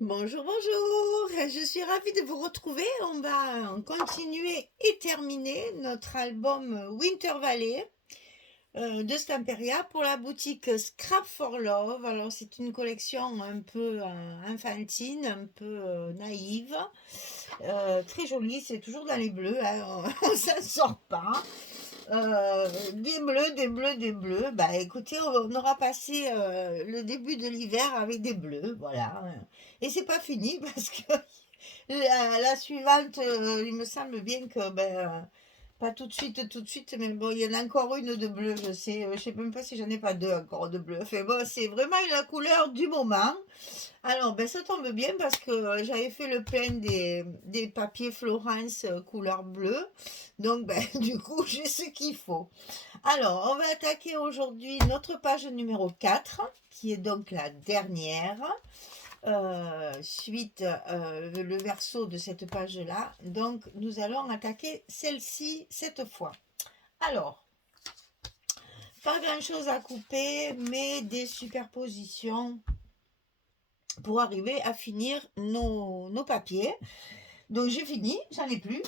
Bonjour, bonjour, je suis ravie de vous retrouver. On va continuer et terminer notre album Winter Valley de Stamperia pour la boutique Scrap for Love. Alors c'est une collection un peu enfantine, un peu naïve, très jolie, c'est toujours dans les bleus, hein, on s'en sort pas. Des bleus, des bleus, des bleus. Bah écoutez, on aura passé le début de l'hiver avec des bleus, voilà. Et c'est pas fini parce que la suivante, il me semble bien que pas tout de suite, mais bon, il y en a encore une de bleu, je sais même pas si j'en ai pas deux encore de bleu. Enfin bon, c'est vraiment la couleur du moment. Alors, ben, ça tombe bien parce que j'avais fait le plein des papiers Florence couleur bleue. Donc, ben, du coup, j'ai ce qu'il faut. Alors, on va attaquer aujourd'hui notre page numéro 4, qui est donc la dernière, suite le verso de cette page-là. Donc, nous allons attaquer celle-ci cette fois. Alors, pas grand-chose à couper, mais des superpositions pour arriver à finir nos papiers. Donc j'ai fini, j'en ai plus.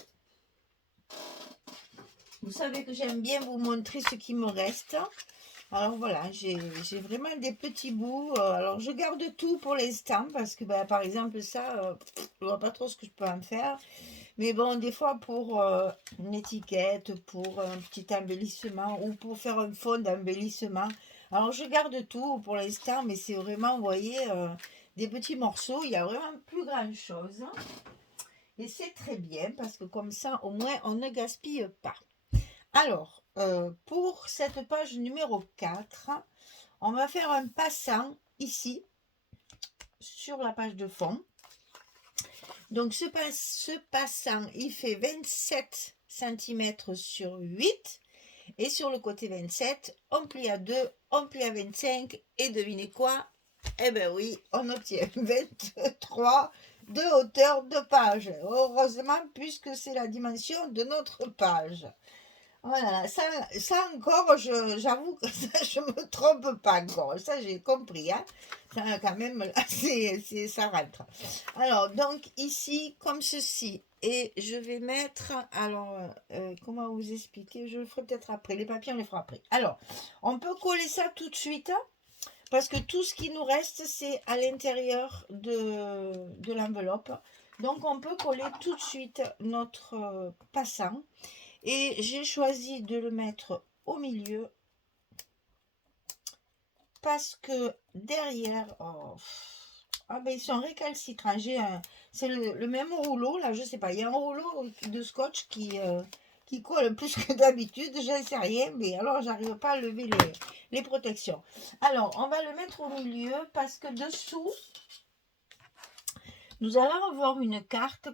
Vous savez que j'aime bien vous montrer ce qui me reste. Alors voilà, j'ai vraiment des petits bouts. Alors je garde tout pour l'instant parce que par exemple ça, je vois pas trop ce que je peux en faire. Mais bon, des fois pour une étiquette, pour un petit embellissement ou pour faire un fond d'embellissement. Alors je garde tout pour l'instant, mais c'est vraiment, vous voyez, des petits morceaux. Il n'y a vraiment plus grand chose. Et c'est très bien parce que comme ça, au moins, on ne gaspille pas. Alors, pour cette page numéro 4, on va faire un passant ici, sur la page de fond. Donc, ce passant, il fait 27 cm sur 8. Et sur le côté 27, on plie à 2, on plie à 25. Et devinez quoi? Eh bien oui, on obtient 23 de hauteur de page. Heureusement, puisque c'est la dimension de notre page. Voilà, ça encore, j'avoue que ça, je me trompe pas encore. Ça, j'ai compris. Hein. Ça, quand même, là, ça rentre. Alors, donc, ici, comme ceci. Et je vais mettre, alors, comment vous expliquer? Je le ferai peut-être après. Les papiers, on les fera après. Alors, on peut coller ça tout de suite. Parce que tout ce qui nous reste, c'est à l'intérieur de l'enveloppe. Donc, on peut coller tout de suite notre passant. Et j'ai choisi de le mettre au milieu parce que derrière, ah ben ils sont récalcitrants. C'est le même rouleau là, je sais pas. Il y a un rouleau de scotch qui colle plus que d'habitude. Je sais rien, mais alors j'arrive pas à lever les protections. Alors on va le mettre au milieu parce que dessous, nous allons avoir une carte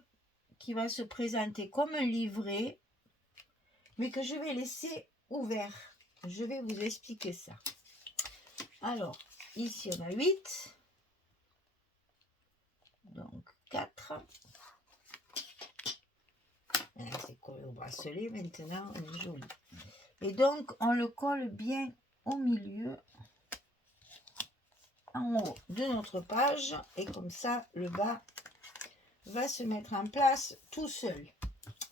qui va se présenter comme un livret, mais que je vais laisser ouvert. Je vais vous expliquer ça. Alors, ici on a 8. Donc 4. C'est collé au bracelet maintenant, on est joli. Et donc on le colle bien au milieu, en haut de notre page. Et comme ça, le bas va se mettre en place tout seul.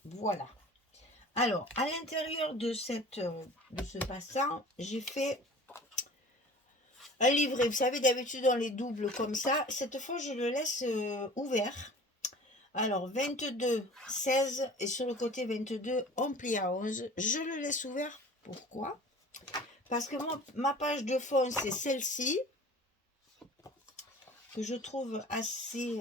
Voilà. Alors, à l'intérieur de ce passant, j'ai fait un livret. Vous savez, d'habitude, on les double comme ça. Cette fois, je le laisse ouvert. Alors, 22, 16 et sur le côté 22, on plie à 11. Je le laisse ouvert. Pourquoi? Parce que ma page de fond, c'est celle-ci, que je trouve assez...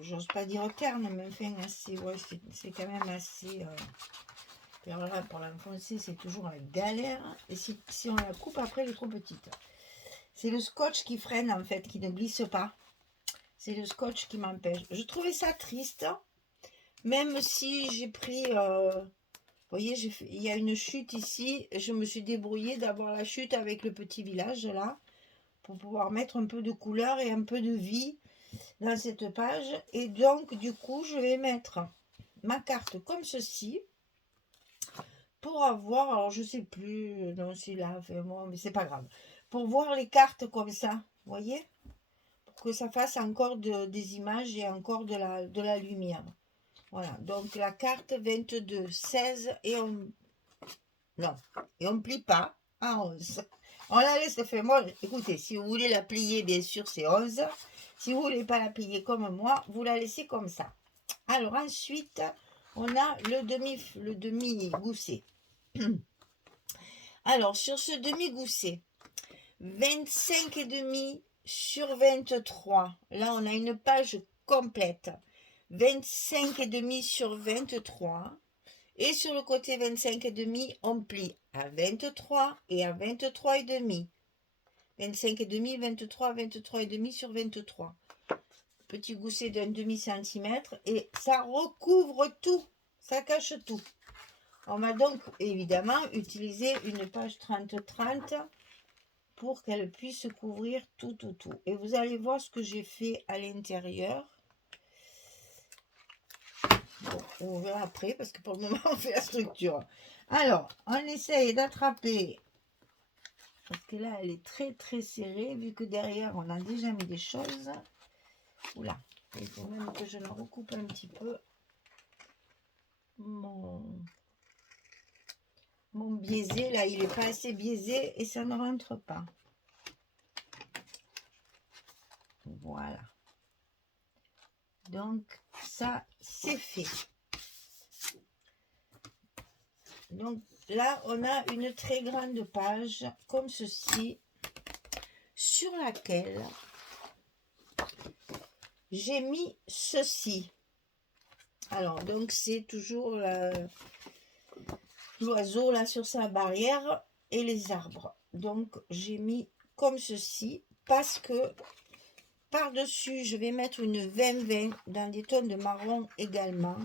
j'ose pas dire terne, mais enfin, assez, ouais, c'est quand même assez... alors là, pour l'enfoncer, c'est toujours la galère. Et si on la coupe après, elle est trop petite. C'est le scotch qui freine, en fait, qui ne glisse pas. C'est le scotch qui m'empêche. Je trouvais ça triste, même si j'ai pris... vous voyez, il y a une chute ici. Je me suis débrouillée d'avoir la chute avec le petit village, là, pour pouvoir mettre un peu de couleur et un peu de vie dans cette page. Et donc, du coup, je vais mettre ma carte comme ceci. Pour avoir, alors je sais plus, non c'est là, enfin, moi, mais c'est pas grave. pour voir les cartes comme ça, vous voyez, pour que ça fasse encore des images et encore de la lumière. Voilà, donc la carte 22, 16 et on... Non, et on ne plie pas à 11. On la laisse faire. Moi, écoutez, si vous voulez la plier, bien sûr, c'est 11. Si vous ne voulez pas la plier comme moi, vous la laissez comme ça. Alors ensuite, on a le demi-gousset. Alors, sur ce demi-gousset, 25,5 sur 23. Là, on a une page complète. 25,5 sur 23. Et sur le côté 25,5, on plie à 23 et à 23,5. 25,5, 23, 23,5 sur 23. Petit gousset d'un demi-centimètre et ça recouvre tout. Ça cache tout. On va donc évidemment utiliser une page 30-30 pour qu'elle puisse couvrir tout. Et vous allez voir ce que j'ai fait à l'intérieur. Bon, on verra après parce que pour le moment on fait la structure. Alors, on essaye d'attraper, parce que là elle est très serrée, vu que derrière on a déjà mis des choses. Oula, il faut même que je le recoupe un petit peu. Mon biaisé, là il n'est pas assez biaisé et ça ne rentre pas. Voilà. Donc ça c'est fait. Donc là on a une très grande page comme ceci sur laquelle j'ai mis ceci. Alors donc c'est toujours l'oiseau là sur sa barrière et les arbres. Donc j'ai mis comme ceci parce que par-dessus je vais mettre une 20-20 dans des tons de marron également.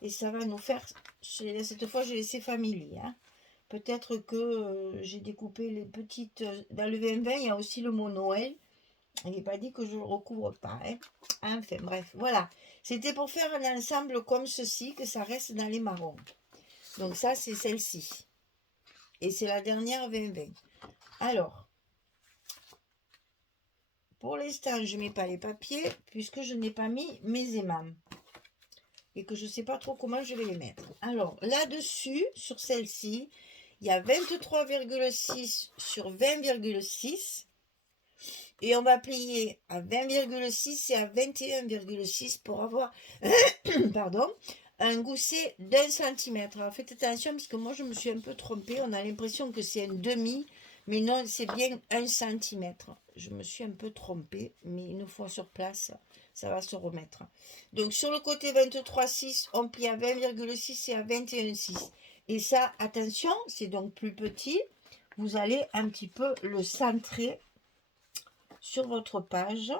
Et ça va nous faire, cette fois j'ai laissé familier. Hein. Peut-être que j'ai découpé les petites, dans le 20-20 il y a aussi le mot Noël. Il n'est pas dit que je ne le recouvre pas. Hein. Enfin bref, voilà. C'était pour faire un ensemble comme ceci, que ça reste dans les marrons. Donc ça c'est celle-ci. Et c'est la dernière 20-20. Alors, pour l'instant je ne mets pas les papiers, puisque je n'ai pas mis mes aimants. Et que je ne sais pas trop comment je vais les mettre. Alors, là-dessus, sur celle-ci, il y a 23,6 sur 20,6. Et on va plier à 20,6 et à 21,6 pour avoir pardon, un gousset d'1 centimètre. Alors, faites attention parce que moi, je me suis un peu trompée. On a l'impression que c'est un demi, mais non, c'est bien 1 centimètre. Je me suis un peu trompée, mais une fois sur place, ça va se remettre. Donc sur le côté 23,6, on plie à 20,6 et à 21,6. Et ça, attention, c'est donc plus petit. Vous allez un petit peu le centrer sur votre page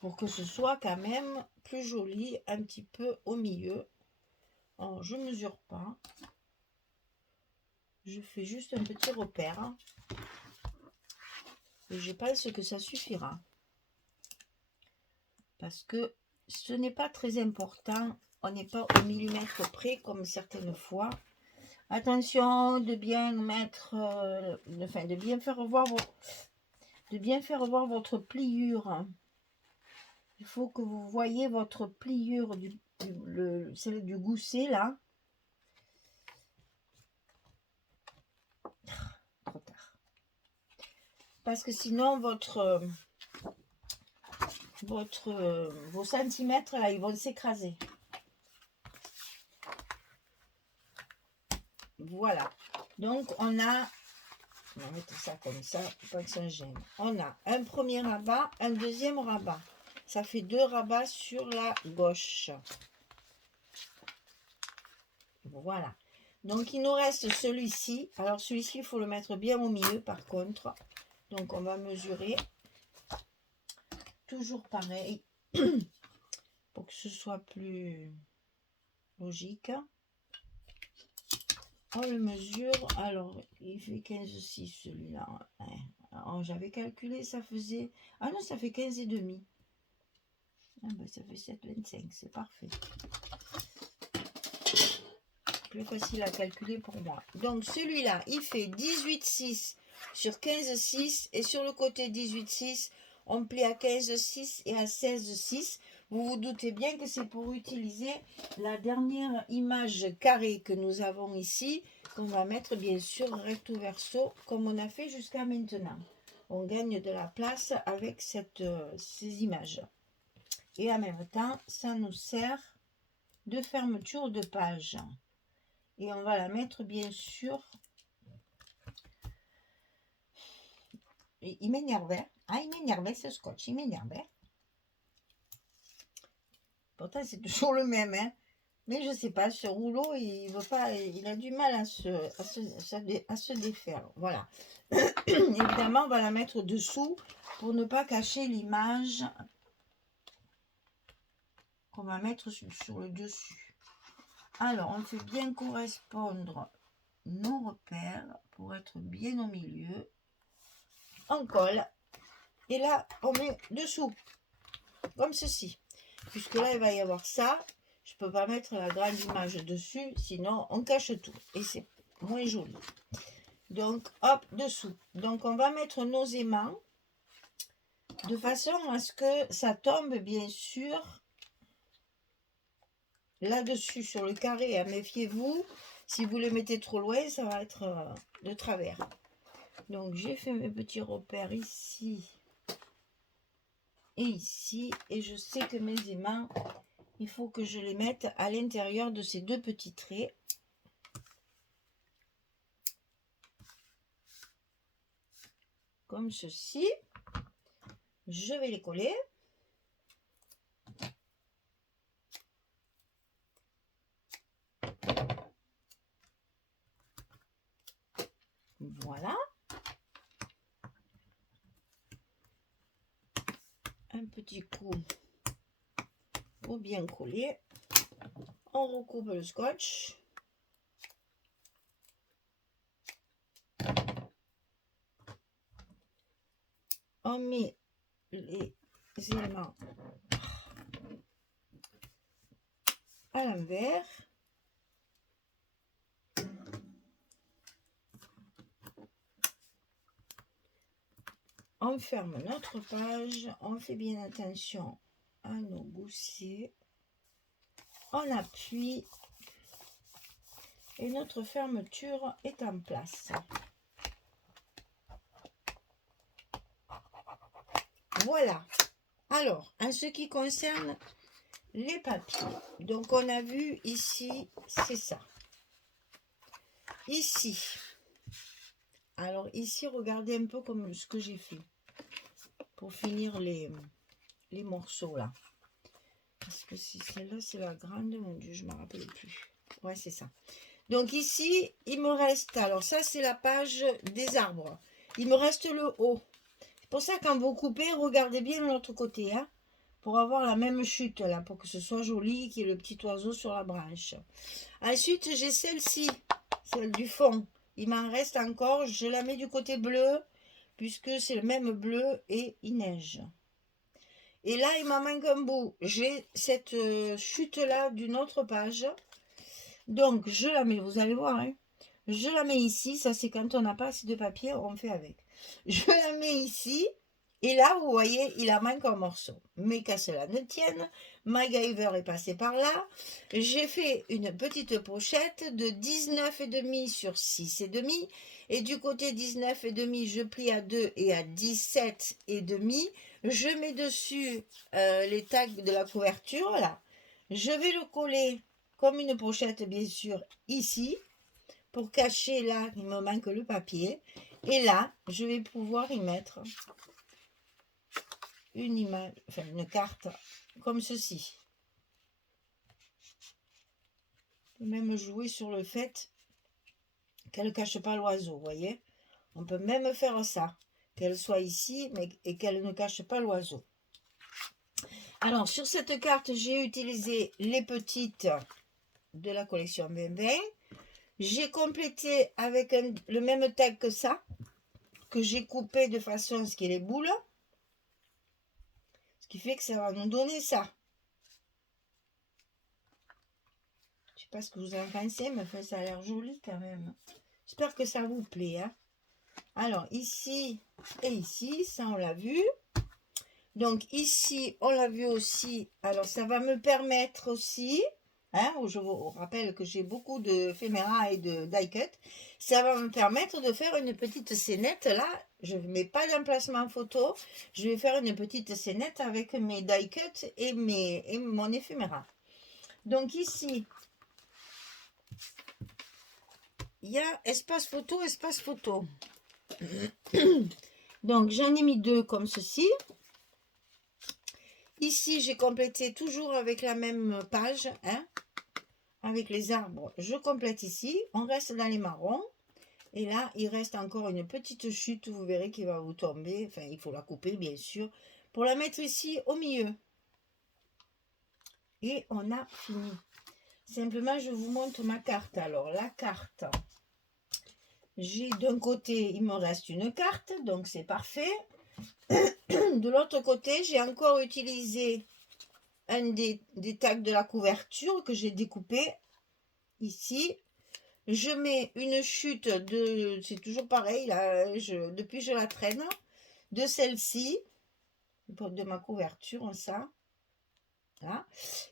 pour que ce soit quand même plus joli, un petit peu au milieu. Alors, je mesure pas. Je fais juste un petit repère. Et je pense que ça suffira. Parce que ce n'est pas très important. On n'est pas au millimètre près comme certaines fois. Attention de bien mettre, enfin de bien faire voir votre pliure. Il faut que vous voyez votre pliure celle du gousset là. Trop tard. Parce que sinon vos centimètres là, ils vont s'écraser. Voilà. Donc on va mettre ça comme ça, pas que ça gêne. On a un premier rabat, un deuxième rabat. Ça fait 2 rabats sur la gauche. Voilà. Donc il nous reste celui-ci. Alors celui-ci, il faut le mettre bien au milieu par contre. Donc on va mesurer. Toujours pareil. Pour que ce soit plus logique. On le mesure. Alors il fait 15,6 celui-là. Alors j'avais calculé, ça faisait... Ah non, ça fait 15,5. Ah ben, ça fait 7,25. C'est parfait. Plus facile à calculer pour moi. Donc celui-là, il fait 18,6 sur 15,6 et sur le côté 18,6, on plie à 15,6 et à 16,6. Vous vous doutez bien que c'est pour utiliser la dernière image carrée que nous avons ici, qu'on va mettre bien sûr recto verso, comme on a fait jusqu'à maintenant. On gagne de la place avec ces images. Et en même temps, ça nous sert de fermeture de page. Et on va la mettre bien sûr. Il m'énervait. Ah, il m'énervait ce scotch, il m'énervait. Pourtant, c'est toujours le même, hein. Mais je sais pas, ce rouleau, il veut pas, il a du mal à se défaire. Voilà. Évidemment, on va la mettre dessous pour ne pas cacher l'image qu'on va mettre sur le dessus. Alors, on fait bien correspondre nos repères pour être bien au milieu. On colle. Et là, on met dessous. Comme ceci. Puisque là, il va y avoir ça. Je ne peux pas mettre la grande image dessus, sinon on cache tout. Et c'est moins joli. Donc, hop, dessous. Donc, on va mettre nos aimants de façon à ce que ça tombe, bien sûr, là-dessus, sur le carré. Hein. Méfiez-vous, si vous les mettez trop loin, ça va être de travers. Donc, j'ai fait mes petits repères ici et ici. Et je sais que mes aimants, il faut que je les mette à l'intérieur de ces deux petits traits. Comme ceci. Je vais les coller. Voilà. Un petit coup pour bien coller. On recoupe le scotch. On met les éléments à l'envers. On ferme notre page. On fait bien attention à nos goussiers. On appuie. Et notre fermeture est en place. Voilà. Alors, en ce qui concerne les papiers, donc on a vu ici, c'est ça. Ici, alors ici, regardez un peu comme ce que j'ai fait pour finir les morceaux là. Parce que si celle-là, c'est la grande, mon Dieu, je ne me rappelle plus. Ouais, c'est ça. Donc ici, il me reste, alors ça, c'est la page des arbres. Il me reste le haut. C'est pour ça, quand vous coupez, regardez bien de l'autre côté, hein, pour avoir la même chute, là, pour que ce soit joli, qu'il y ait le petit oiseau sur la branche. Ensuite, j'ai celle-ci, celle du fond. Il m'en reste encore, je la mets du côté bleu, puisque c'est le même bleu et il neige. Et là, il m'en manque un bout. J'ai cette chute-là d'une autre page. Donc, je la mets, vous allez voir, hein. Je la mets ici. Ça, c'est quand on n'a pas assez de papier, on fait avec. Je la mets ici. Et là, vous voyez, il en manque un morceau. Mais qu'à cela ne tienne, MacGyver est passé par là. J'ai fait une petite pochette de 19,5 sur 6,5. Et du côté 19,5, je plie à 2 et à 17,5. Je mets dessus les tags de la couverture, là. Je vais le coller comme une pochette, bien sûr, ici. Pour cacher là, il me manque le papier. Et là, je vais pouvoir y mettre une image, enfin une carte comme ceci. On peut même jouer sur le fait qu'elle ne cache pas l'oiseau, vous voyez. On peut même faire ça, qu'elle soit ici et qu'elle ne cache pas l'oiseau. Alors, sur cette carte, j'ai utilisé les petites de la collection 2020. J'ai complété avec le même tag que ça, que j'ai coupé de façon à ce qu'il y ait les boules. Ce qui fait que ça va nous donner ça. Je sais pas ce que vous en pensez, mais enfin, ça a l'air joli quand même. J'espère que ça vous plaît. Hein. Alors, ici et ici, ça on l'a vu. Donc, ici, on l'a vu aussi. Alors, ça va me permettre aussi, hein, je vous rappelle que j'ai beaucoup de Femera et de die cut. Ça va me permettre de faire une petite scénette là. Je ne mets pas d'emplacement photo. Je vais faire une petite scénette avec mes die cut et mon éphéméra. Donc, ici, il y a espace photo, espace photo. Donc, j'en ai mis 2 comme ceci. Ici, j'ai complété toujours avec la même page, hein, avec les arbres. Je complète ici. On reste dans les marrons. Et là, il reste encore une petite chute, vous verrez, qui va vous tomber. Enfin, il faut la couper, bien sûr, pour la mettre ici au milieu. Et on a fini. Simplement, je vous montre ma carte. Alors, la carte, j'ai d'un côté, il me reste une carte, donc c'est parfait. De l'autre côté, j'ai encore utilisé un des tags de la couverture que j'ai découpé ici. Je mets une chute de, c'est toujours pareil, là, depuis je la traîne, de celle-ci, de ma couverture, ça. Là.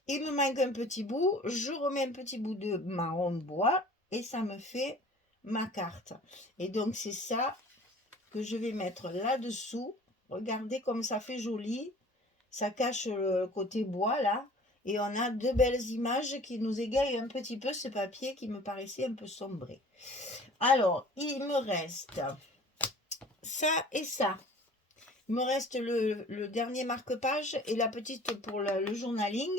Il me manque un petit bout, je remets un petit bout de marron de bois et ça me fait ma carte. Et donc c'est ça que je vais mettre là-dessous. Regardez comme ça fait joli. Ça cache le côté bois là. Et on a 2 belles images qui nous égayent un petit peu ce papier qui me paraissait un peu sombré. Alors, il me reste ça et ça. Il me reste le dernier marque-page et la petite pour le journaling.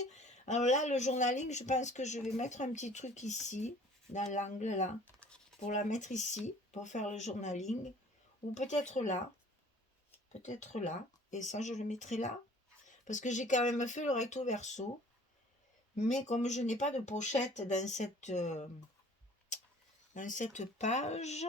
Alors là, le journaling, je pense que je vais mettre un petit truc ici, dans l'angle là, pour la mettre ici, pour faire le journaling. Ou peut-être là. Peut-être là. Et ça, je le mettrai là. Parce que j'ai quand même fait le recto verso. Mais comme je n'ai pas de pochette dans cette page,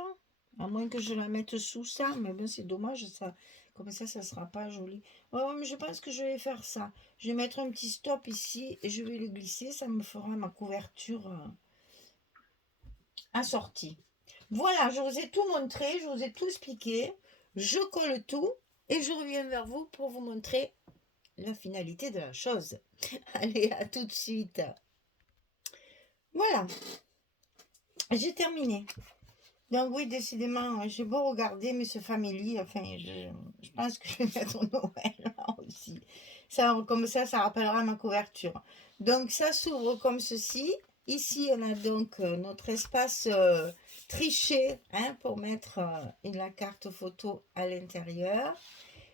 à moins que je la mette sous ça, mais bon, c'est dommage, ça, comme ça ne sera pas joli. Ouais, mais je pense que je vais faire ça. Je vais mettre un petit stop ici et je vais le glisser. Ça me fera ma couverture assortie. Voilà, je vous ai tout montré, je vous ai tout expliqué. Je colle tout et je reviens vers vous pour vous montrer la finalité de la chose. Allez, à tout de suite. Voilà, j'ai terminé. Donc oui, décidément, j'ai beau regarder Miss Family, enfin, je pense que je vais mettre Noël là aussi. Ça, comme ça rappellera ma couverture. Donc ça s'ouvre comme ceci. Ici, on a donc notre espace triché, hein, pour mettre la carte photo à l'intérieur.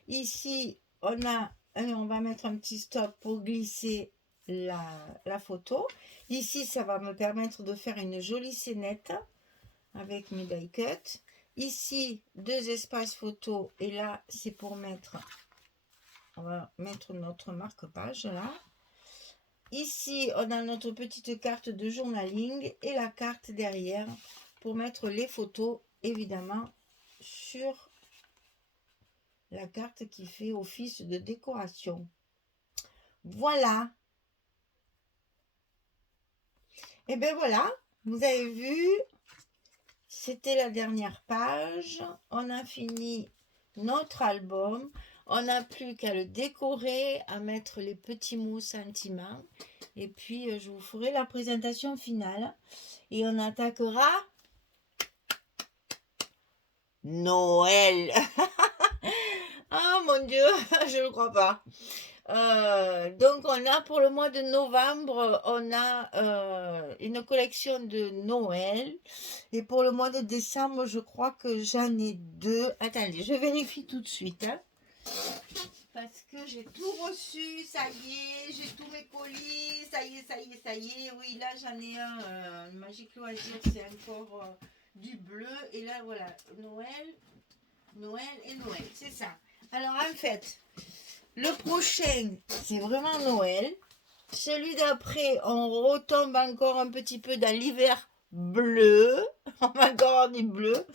Ici, on va mettre un petit stop pour glisser la photo. Ici, ça va me permettre de faire une jolie scénette avec mes die cut. Ici, 2 espaces photo et là, c'est pour mettre, on va mettre notre marque-page là. Ici, on a notre petite carte de journaling et la carte derrière pour mettre les photos, évidemment, sur la carte qui fait office de décoration. Voilà. Et bien voilà, vous avez vu, c'était la dernière page. On a fini notre album. On n'a plus qu'à le décorer, à mettre les petits mots sentiments. Et puis, je vous ferai la présentation finale. Et on attaquera Noël. Oh mon Dieu, je ne crois pas. Donc on a pour le mois de novembre, on a une collection de Noël. Et pour le mois de décembre, je crois que j'en ai 2. Attendez, je vérifie tout de suite. Hein, parce que j'ai tout reçu, ça y est, j'ai tous mes colis, ça y est, ça y est, ça y est. Oui, là j'en ai un Magique Loisir, c'est encore du bleu. Et là voilà, Noël, Noël et Noël, c'est ça. Alors en fait, le prochain, c'est vraiment Noël. Celui d'après, on retombe encore un petit peu dans l'hiver bleu. On va encore avoir du bleu.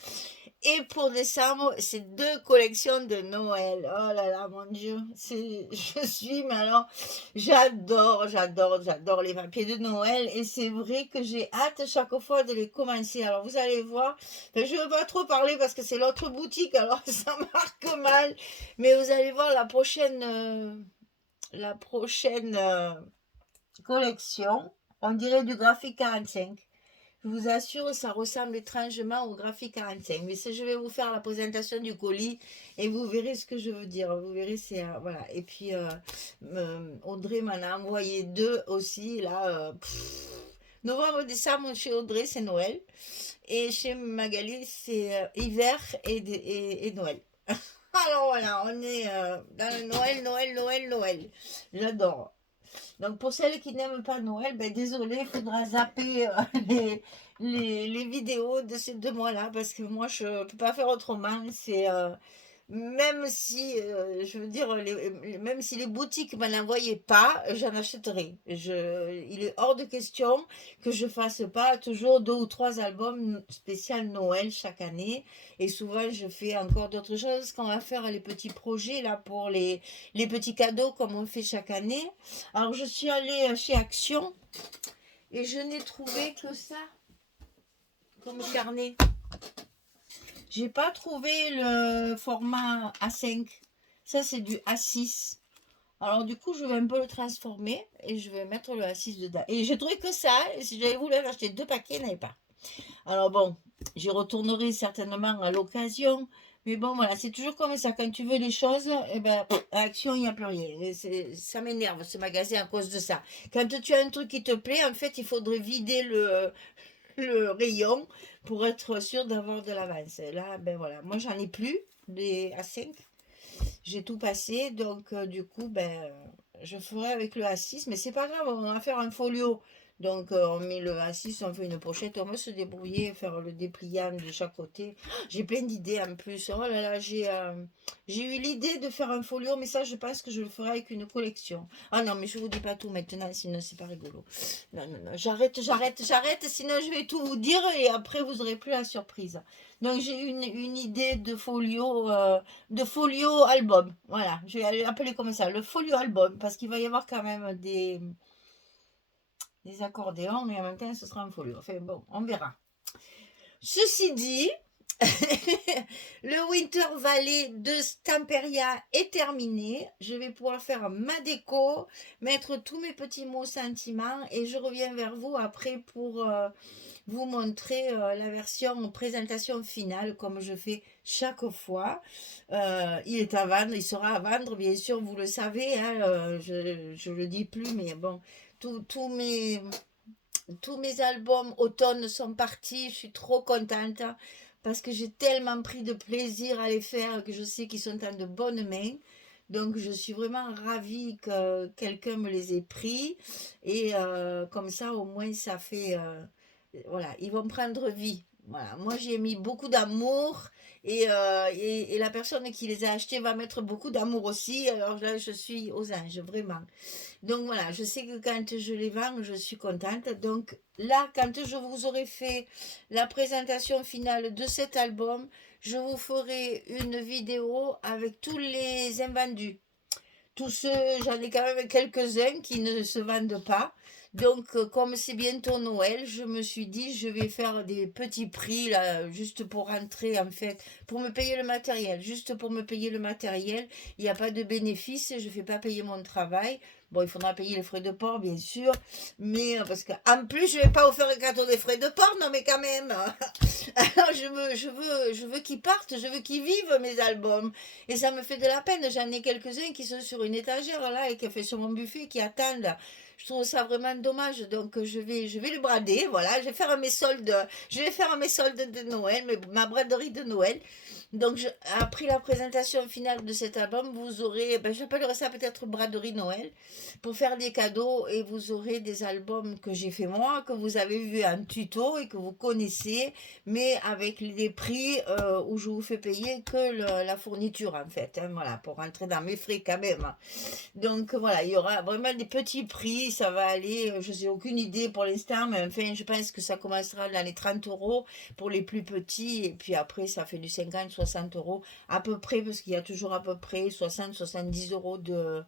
Et pour décembre, c'est 2 collections de Noël. Oh là là, mon Dieu, je suis, mais alors, j'adore les papiers de Noël. Et c'est vrai que j'ai hâte chaque fois de les commencer. Alors, vous allez voir, enfin, je ne veux pas trop parler parce que c'est l'autre boutique, alors ça marque mal. Mais vous allez voir la prochaine collection, on dirait du graphique 45. Je vous assure, ça ressemble étrangement au graphique 45. Mais je vais vous faire la présentation du colis et vous verrez ce que je veux dire. Vous verrez, c'est voilà. Et puis Audrey m'en a envoyé 2 aussi. Là, novembre, décembre chez Audrey, c'est Noël. Et chez Magali, c'est hiver et Noël. Alors voilà, on est dans le Noël. J'adore. Donc pour celles qui n'aiment pas Noël, ben désolé, il faudra zapper les vidéos de ces 2 mois-là parce que moi je ne peux pas faire autrement. C'est même si, je veux dire, même si les boutiques ne m'en envoyaient pas, j'en achèterais. Il est hors de question que je fasse pas toujours 2 ou 3 albums spécial Noël chaque année. Et souvent, je fais encore d'autres choses parce qu'on va faire les petits projets là pour les petits cadeaux comme on fait chaque année. Alors, je suis allée chez Action et je n'ai trouvé que ça comme carnet. J'ai pas trouvé le format A5. Ça, c'est du A6. Alors, du coup, je vais un peu le transformer et je vais mettre le A6 dedans. Et j'ai trouvé que ça. Et si j'avais voulu en acheter 2 paquets, il n'y en avait pas. Alors, bon, j'y retournerai certainement à l'occasion. Mais bon, voilà, c'est toujours comme ça. Quand tu veux les choses, eh ben, à Action, il n'y a plus rien. Et ça m'énerve, ce magasin, à cause de ça. Quand tu as un truc qui te plaît, en fait, il faudrait vider le rayon pour être sûr d'avoir de l'avance. Là, ben voilà, moi j'en ai plus des A5, j'ai tout passé, donc du coup, ben je ferai avec le A6, mais c'est pas grave, on va faire un folio. Donc on met le A6, on fait une pochette, on va se débrouiller, faire le dépliant de chaque côté. J'ai plein d'idées en plus. Oh là là, j'ai eu l'idée de faire un folio, mais ça je pense que je le ferai avec une collection. Ah non, mais je vous dis pas tout maintenant, sinon c'est pas rigolo. Non, non, non, j'arrête, sinon je vais tout vous dire et après vous aurez plus la surprise. Donc j'ai une idée de folio album. Voilà, je vais l'appeler comme ça, le folio album, parce qu'il va y avoir quand même des accordéons, mais en même temps ce sera un folio. Enfin bon, on verra. Ceci dit, le Winter Valley de Stamperia est terminé. Je vais pouvoir faire ma déco, mettre tous mes petits mots sentiments et je reviens vers vous après pour vous montrer la version présentation finale comme je fais chaque fois. Il est à vendre, il sera à vendre, bien sûr, vous le savez, hein, je le dis plus, mais bon, tous mes albums automne sont partis, je suis trop contente parce que j'ai tellement pris de plaisir à les faire que je sais qu'ils sont en de bonnes mains. Donc je suis vraiment ravie que quelqu'un me les ait pris et comme ça au moins ça fait voilà, ils vont prendre vie. Voilà, moi j'y ai mis beaucoup d'amour et la personne qui les a achetés va mettre beaucoup d'amour aussi. Alors là, je suis aux anges, vraiment. Donc voilà, je sais que quand je les vends, je suis contente. Donc là, quand je vous aurai fait la présentation finale de cet album, je vous ferai une vidéo avec tous les invendus. Tous ceux, j'en ai quand même quelques-uns qui ne se vendent pas. Donc, comme c'est bientôt Noël, je me suis dit, je vais faire des petits prix, là, juste pour rentrer, en fait, pour me payer le matériel. Juste pour me payer le matériel. Il n'y a pas de bénéfice, je ne fais pas payer mon travail. Bon, il faudra payer les frais de port, bien sûr. Mais, parce qu'en plus, je ne vais pas vous faire un cadeau des frais de port, non, mais quand même. Alors, je veux qu'ils partent, je veux qu'ils vivent mes albums. Et ça me fait de la peine. J'en ai quelques-uns qui sont sur une étagère là et qui fait sur mon buffet, qui attendent. Je trouve ça vraiment dommage. Donc je vais le brader. Voilà, je vais faire mes soldes. Je vais faire mes soldes de Noël, ma braderie de Noël. Donc après la présentation finale de cet album, vous aurez, j'appellerai ça peut-être braderie Noël, pour faire des cadeaux et vous aurez des albums que j'ai fait moi, que vous avez vu en tuto et que vous connaissez, mais avec des prix où je vous fais payer que la fourniture en fait, hein, voilà, pour rentrer dans mes frais quand même. Donc voilà, il y aura vraiment des petits prix prix, ça va aller, je n'ai aucune idée pour l'instant, mais enfin, je pense que ça commencera dans les 30 euros pour les plus petits, et puis après, ça fait du 50, 60 euros à peu près, parce qu'il y a toujours à peu près 60, 70 euros de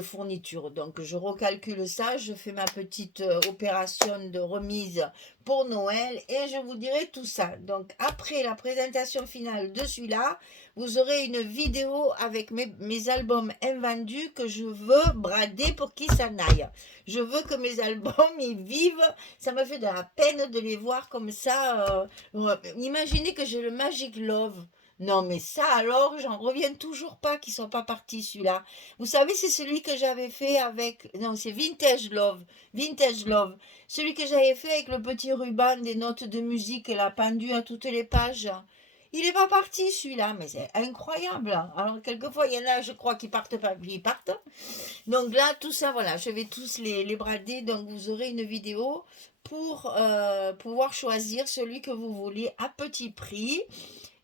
fourniture. Donc je recalcule ça, je fais ma petite opération de remise pour Noël et je vous dirai tout ça. Donc après la présentation finale de celui-là, vous aurez une vidéo avec mes albums invendus que je veux brader pour qu'ils s'en aillent. Je veux que mes albums ils vivent, ça me fait de la peine de les voir comme ça. Imaginez que j'ai le Magic Love. Non mais ça alors, j'en reviens toujours pas qu'ils sont pas partis celui-là. Vous savez, c'est celui que j'avais fait avec... Non, c'est Vintage Love. Vintage Love. Celui que j'avais fait avec le petit ruban des notes de musique et la pendue à toutes les pages. Il n'est pas parti celui-là, mais c'est incroyable. Alors, quelquefois, il y en a, je crois, qui partent pas, puis ils partent. Donc là, tout ça, voilà, je vais tous les brader. Donc, vous aurez une vidéo pour pouvoir choisir celui que vous voulez à petit prix.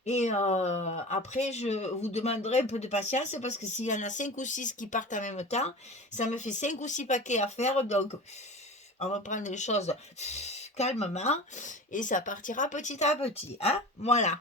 Et après, je vous demanderai un peu de patience parce que s'il y en a 5 ou 6 qui partent en même temps, ça me fait 5 ou 6 paquets à faire. Donc, on va prendre les choses calmement et ça partira petit à petit. Hein, voilà.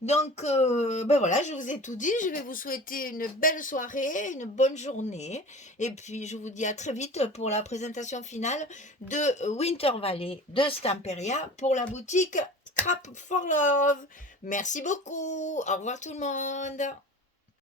Donc, ben voilà, je vous ai tout dit. Je vais vous souhaiter une belle soirée, une bonne journée. Et puis, je vous dis à très vite pour la présentation finale de Winter Valley de Stamperia pour la boutique Scrap for Love. Merci beaucoup. Au revoir tout le monde.